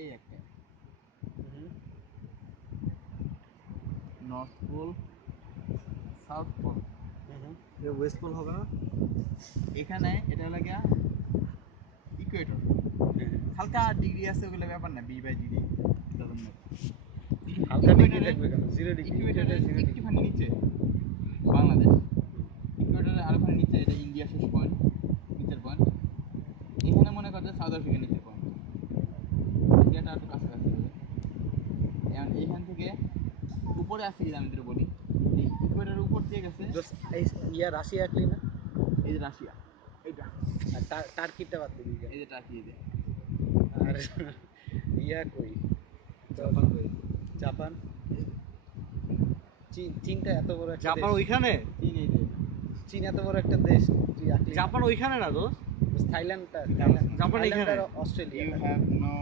এই একটা north pole, south pole, west pole হবে না? এখানে এটা হলো গিয়া ইকুয়েটর। হালকা ডিগ্রি আছে, ওগুলো ব্যাপার না, বি বাই ডিগ্রি হালকা ডিগ্রি থাকবে কেন? 0 ডিগ্রি। ইকুয়েটরের একটুখানি নিচে বাংলাদেশ, ইকুয়েটরের আরেকখানে নিচে এটা ইন্ডিয়া শেষ পয়েন্ট, নিচের পয়েন্ট। এখানে মনে করছে সাউথ আফ্রিকা নিচের পয়েন্ট, ইন্ডিয়াটা একটু কাছাকাছি হবে। এখন এইখান থেকে উপরে আসছে কি আমি তোর বলি, এই ইকুয়েটরের উপর দিয়ে গেছে রাশিয়া একলি না? এই যে রাশিয়া, এইটা আর টার্কিটা বাদ দিবি কেন? এই যে টার্কি, এই যে আর কই? জাপান কই? জাপান। চীনটা এত বড় একটা জাপান দেশ। ওইখানে? চীন, এই যে চীন এত বড় একটা দেশ, তুই একলি না। জাপান ওইখানে না দোস্ত, থাইল্যান্ডটা, জাপান এখানে। You Australia. Have no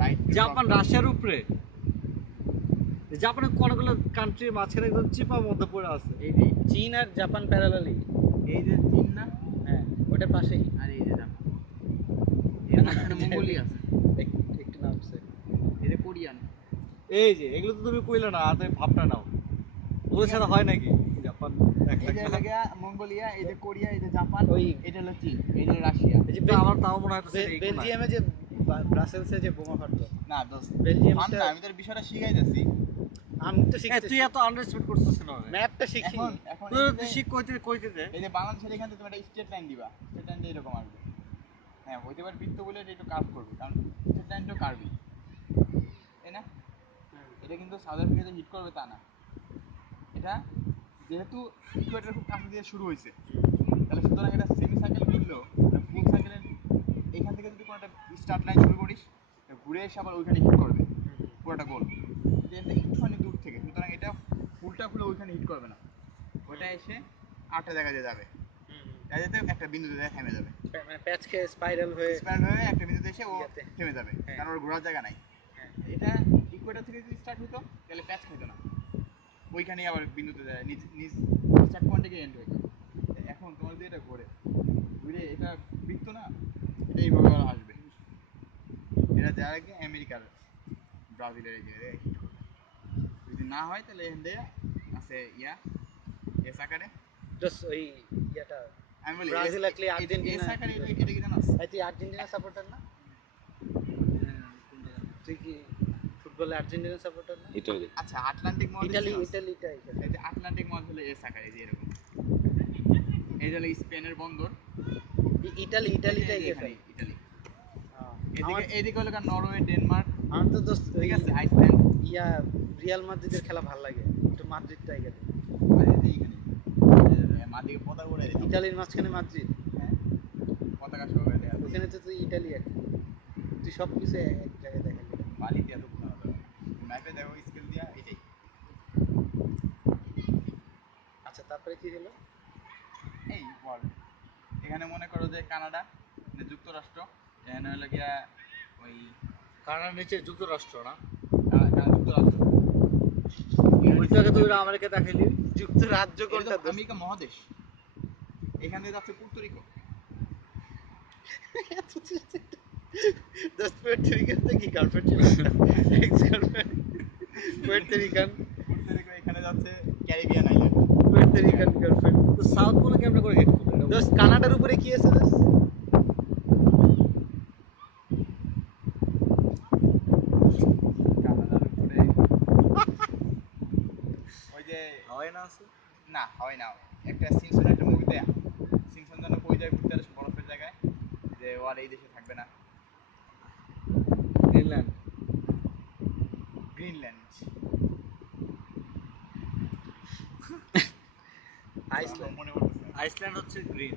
right to Japan রাশিয়ার উপরে, জাপানের অনেকগুলো কান্ট্রির মাঝখানে একদম চিপার মধ্যে পড়ে আছে। এই যে চীন আর জাপান প্যারালালি। এই যে চীন না, হ্যাঁ, ওটার পাশেই। আর এই যে জাপান, এর মাঝখানে মঙ্গোলিয়া আছে, একটু নামছে। এই যে কোরিয়ান। এই যে এগুলো তো তুমি কইলে না, তুমি ভাবটা নাও, ওদের সাথে হয় নাকি? জাপান এই যে লাগা মঙ্গোলিয়া, এই যে কোরিয়া, এই যে জাপান, ওই এটা হলো চীন, এই যে রাশিয়া। এই যে তো আমার তাও মনে হয় বেলজিয়ামে যে ব্রাসেলসে যে বোমা ফাটলো। না দোস্ত, বেলজিয়ামটা ফান না, আমি তোর বিষয়টা শিখাইতেছি। আমি তো শিখছি। তুই এত আন্ডারস্ট্যান্ড করছিস কেন? ম্যাপটা শিখি। এখন এখন তুই এই তুই যে- শিখ কইতে কইতে দে। এই যে বাংলাদেশের এখান থেকে তুমি একটা স্ট্রেট লাইন দিবা, স্ট্রেট লাইন দিয়ে এরকম আসবে। হ্যাঁ, হইতে পারে বৃত্ত বলে এটা একটু কার্ভ করবে, কারণ স্ট্রেট লাইনটাও কার্ভই, তাই না? এটা কিন্তু সাউথ আফ্রিকাতে হিট করবে তা না। এটা যেহেতু ইকুয়েটর খুব কাছে দিয়ে শুরু হয়েছে, তাহলে সুতরাং এটা সেমি সাইকেল ঘুরলেও ফুল সাইকেলের এখান থেকে যদি কোনো একটা স্টার্ট লাইন শুরু করিস, ঘুরে এসে আবার ওইখানে হিট করবে পুরোটা গোল। এটা একটুখানি দূর থেকে, সুতরাং এটা ফুলটা খুলে ওইখানে হিট করবে না, ওটা এসে আটটা জায়গা দিয়ে যাবে, যাতে একটা বিন্দুতে যায় থেমে যাবে, মানে প্যাচ খেয়ে স্পাইরাল হয়ে একটা বিন্দুতে এসে ও ইয়াতে। থেমে যাবে, হ্যাঁ। কারণ ওর ঘোরার জায়গা নাই। হ্যাঁ। এটা ইকুয়েটর থেকে যদি স্টার্ট হতো তাহলে প্যাচ খাইতো না, ওইখানেই আবার বিন্দুতে যায়, নিজ নিজ স্টার্ট পয়েন্ট থেকে এন্ড হইতো। এখন তোমার যদি এটা ঘোরে, ঘুরে এটা বৃত্ত না, এটা এইভাবে আবার আসবে, এটা যার আগে আমেরিকার ব্রাজিলের এই জায়গায় হিট করবে। যদি না হয় তাহলে এখান থেকে আছে এস আকারে। জাস্ট ওই ইয়াটা আমি বলি ব্রাজিল একলি আর্জেন্টিনা। এস আকারে এটা কি জানোস? তুই আর্জেন্টিনা সাপোর্টার না? তুই কি ফুটবলে আর্জেন্টিনা সাপোর্টার না? ইটালি। আচ্ছা, আটলান্টিক মহাদেশ ইটালি চিনোস? ইটালিটা এখানে। এই যে আটলান্টিক মহাদেশ হলো এস আকারে, এই যে এরকম, এই যে হলো স্পেনের বন্দর, ইটালিটা এই যে এখানে। এখানে ইটালি, আমার এদিকে হলো নরওয়ে, ডেনমার্ক, আমার তো দোস্ত ঠিক আছে, আইসল্যান্ড, রিয়াল মাদ্রিদের খেলা ভালো লাগে, একটু মাদ্রিদটা এখানে। আর এই যে এইখানে মাদিকে পতাকা উড়াই দিলাম। ইটালির মাঝখানে মাদ্রিদ। হ্যাঁ, পতাকা সহকারে দেয়া আছে। ওখানে তো তুই ইটালি এক, তুই সব কিছু এক জায়গায় দেখালি। বালিতে এত বোঝানো যাবে না, ম্যাপে দেখো স্কেল দিয়া এটাই। আচ্ছা, তারপরে কি হলো? এই বল, এখানে মনে করো যে কানাডা, মানে যুক্তরাষ্ট্র, এখানে হলো গিয়া ওই কানাডার নিচে যুক্তরাষ্ট্র না? যুক্তরাষ্ট্র, ওইটাকে তুই আমেরিকা দেখাইলি। যুক্তরাজ্য এটা কোনটা তো আমেরিকা মহাদেশ, এখান থেকে যাচ্ছে পুর্তরিকো। দোস্ত পুর্তরিকাতে কি গার্লফ্রেন্ড ছিল? Ex girlfriend. পুর্তরিকান এখানে যাচ্ছে ক্যারিবিয়ান আইল্যান্ড। পুর্তরিকান গার্লফ্রেন্ড। তো সাউথ পোলে কেমনে করে হিট করবে? দোস্ত কানাডার উপরে কি আছে দোস্ত? কানাডার উপরে ওই যে হয় না আছে? না হয় না, একটা সিমসন একটা মুভিতে সিমসন যেন কই যায় ঘুরতে আসে বরফের জায়গায়, যে ও আর এই দেশে থাকবে না, গ্রিনল্যান্ড। গ্রিনল্যান্ড। আইসল্যান্ড। মনে পড়তেছে না। আইসল্যান্ড হচ্ছে গ্রিন।